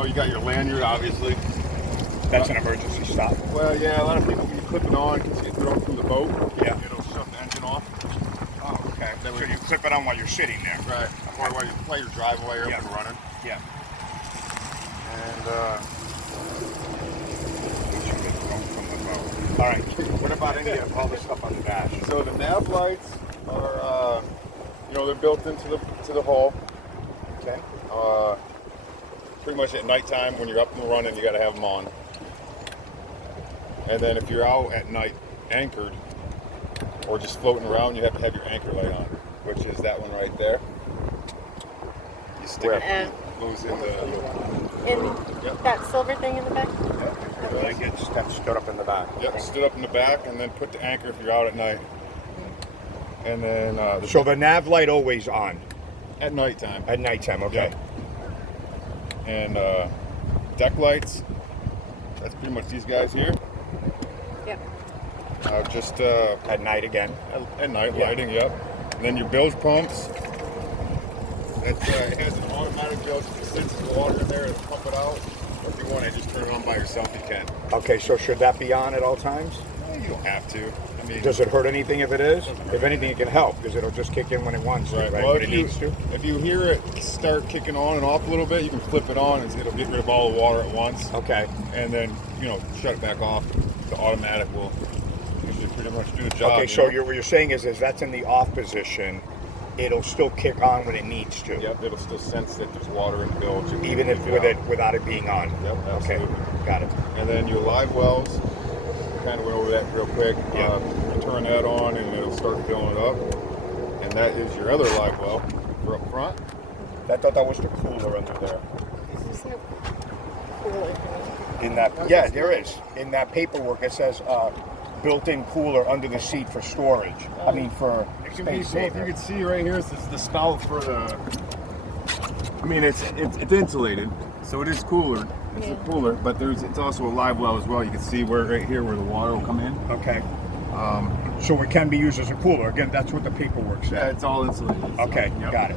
know, you got your lanyard, obviously. That's an emergency stop. Well, yeah, a lot of people, when you clip it on, because you throw it from the boat, Yeah. it'll shut the engine off. Oh, okay. So you clip it on while you're sitting there. Right. Or while you play your driveway up Yeah. and running. Yeah. And, All right. What about any of all this stuff on the dash? so the nav lights are, you know, they're built into the hull. Okay. Pretty much at nighttime when you're up and running, you got to have them on. And then if you're out at night anchored or just floating around, you have to have your anchor light on, which is that one right there. You stick it, goes in the. In that silver thing in the back? That's stood up in the back. Yep, stood up in the back, and then put the anchor if you're out at night. And then So the nav light always on at nighttime. at nighttime. Okay. And deck lights. That's pretty much these guys here. Yep. Just At night again. at night Yeah. lighting. Yep. And then your bilge pumps. It has an automatic bilge. If it sits the water in there, it'll pump it out. Or if you want to just turn it on by yourself, you can. Okay. So should that be on at all times? You don't have to. I mean, Does it hurt anything if it is? If anything, it can help because it'll just kick in when it wants to, right? Well, When it needs to. if you hear it start kicking on and off a little bit, you can flip it on and it'll get rid of all the water at once. Okay. And then, you know, shut it back off. The automatic will usually pretty much do the job. Okay. you So know? what you're saying is that's in the off position. It'll still kick on when it needs to. Yep, it'll still sense that there's water in the bilge. Even if without it being on. Yep, Okay. absolutely. Got it. And then your live wells, kind of went over that real quick. Yeah. You turn that on and it'll start filling it up. And that is your other live well for up front. I thought that was the cooler under there. There's no cooler. In that, yeah, there is. In that paperwork, it says built-in cooler under the seat for storage. I mean, for It can be space both. You saver. can see right here, this is the spout for the. I mean, it's insulated, so it is cooler. It's Yeah. a cooler, but it's also a live well as well. You can see right here where the water will come in. Okay. So it can be used as a cooler. Again, that's what the paperwork Yeah, says. it's all insulated. so, Okay, yep, got it.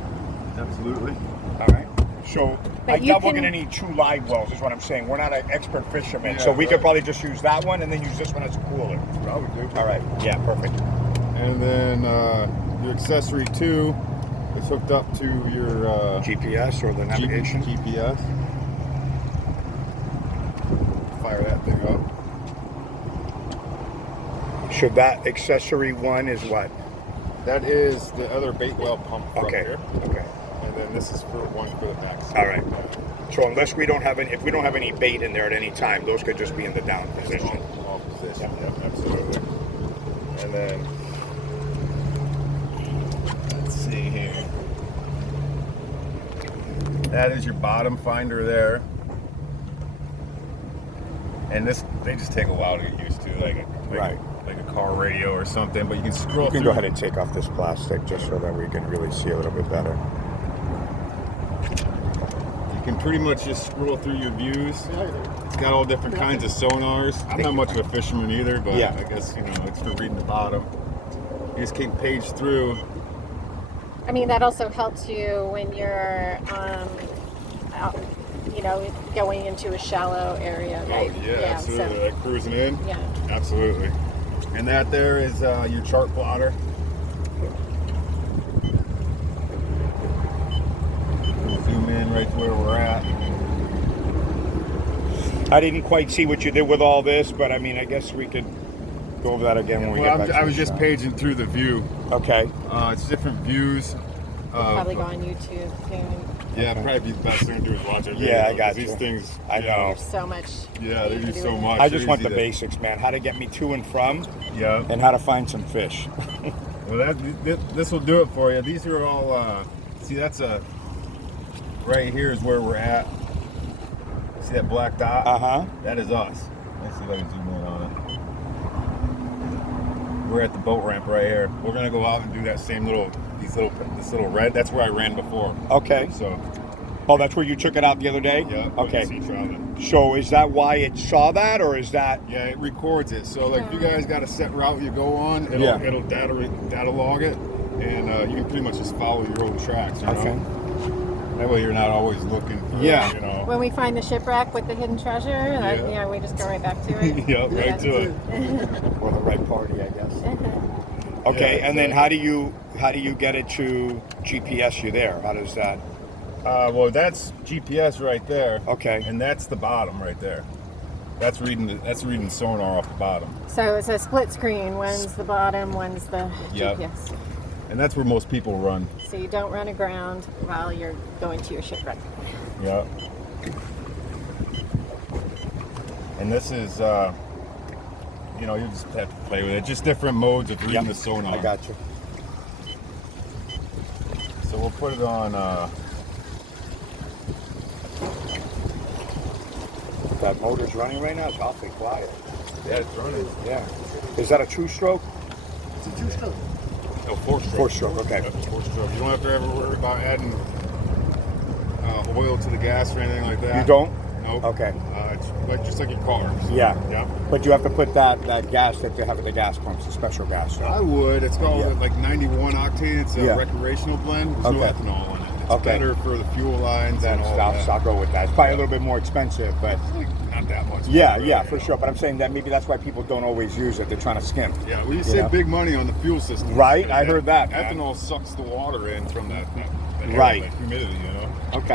Absolutely. All right. So But I you doubt we're can- going to need 2 live wells, is what I'm saying. We're not an expert fisherman, Yeah, so we could right. probably just use that one and then use this one as a cooler. Probably. All right. Yeah, perfect. And then your accessory 2 is hooked up to your GPS or the navigation. GPS. Fire that thing up. Should that accessory one is what? That is the other bait well pump from Okay. here. Okay. And then this is for one for the next. All right. So unless we don't have any, if we don't have any bait in there at any time, those could just be in the down position. Off position. Yep, absolutely. And then let's see here. That is your bottom finder there. And they just take a while to get used to, like a car radio or something. But you can scroll. You can through. go ahead and take off this plastic just so that we can really see a little bit better. You can pretty much just scroll through your views. It's got all different kinds of sonars. I'm not much of a fisherman either, but Yeah. I guess, you know, it's for reading the bottom. You just keep page through. I mean, that also helps you when you're, out, you know, going into a shallow area, right? Oh, yeah, absolutely. So, Like cruising in. yeah. Absolutely. And that there is your chart plotter. Zoom in right to where we're at. I didn't quite see what you did with all this, but I mean, I guess we could go over that again when we get back to I the was just shop. paging through the view. Okay. It's different views. Probably go on YouTube soon. Yeah, probably be the best thing to do is watch a video. Yeah, I got 'cause these you. things. I know. There's so much. Yeah, they you do can so with it. much. I just They're want the easy to- basics, man. How to get me to and from, Yeah. and how to find some fish. Well, this will do it for you. These are all. See, that's right here is where we're at. See that black dot? Uh-huh. That is us. Let's see if I can zoom in on it. We're at the boat ramp right here. We're gonna go out and do that same this little red. That's where I ran before. Okay. So Oh, that's where you took it out the other day? yeah. Okay. Sea trout. So is that why it saw that, or is that... Yeah, it records it. So like, if you guys got a set route you go on, Yeah. it'll data log it, and you can pretty much just follow your old tracks. You know? Okay. That way you're not always looking for, Yeah. you know. When we find the shipwreck with the hidden treasure, Yeah. we just go right back to it. Yep, right to it. Or the right party, I guess. Okay, Yeah, and then exactly. how do you get it to GPS you there? How does that? Well, that's GPS right there. Okay. And that's the bottom right there. That's reading sonar off the bottom. So it's a split screen. One's the bottom, one's the Yep. GPS. And that's where most people run. So you don't run aground while you're going to your shipwreck. Yeah. And this is, you just have to play with it. Just different modes of reading the sonar. I got you. So we'll put it on. That motor's running right now. It's awfully quiet. Yeah, it's running. Yeah. Is that a two-stroke? It's a two-stroke. No, four-stroke. Four-stroke. Okay. Yeah, four-stroke. You don't have to ever worry about adding oil to the gas or anything like that. You don't? Nope. Okay. It's just like your car. Yeah. Yeah. But you have to put that gas that they have at the gas pumps, the special gas. So. I would. It's called Yeah. like 91 octane. It's a Yeah. recreational blend. There's no Okay. ethanol in it. It's Okay. better for the fuel lines Then and all that. I'll go with that. It's probably a little bit more expensive, but Not that much. yeah, really, yeah, you for know. sure. But I'm saying that maybe that's why people don't always use it. They're trying to skim. Yeah, well, you You save know? big money on the fuel system. Right, I heard that, man. Ethanol sucks the water in from that Right. like humidity, you know. Okay.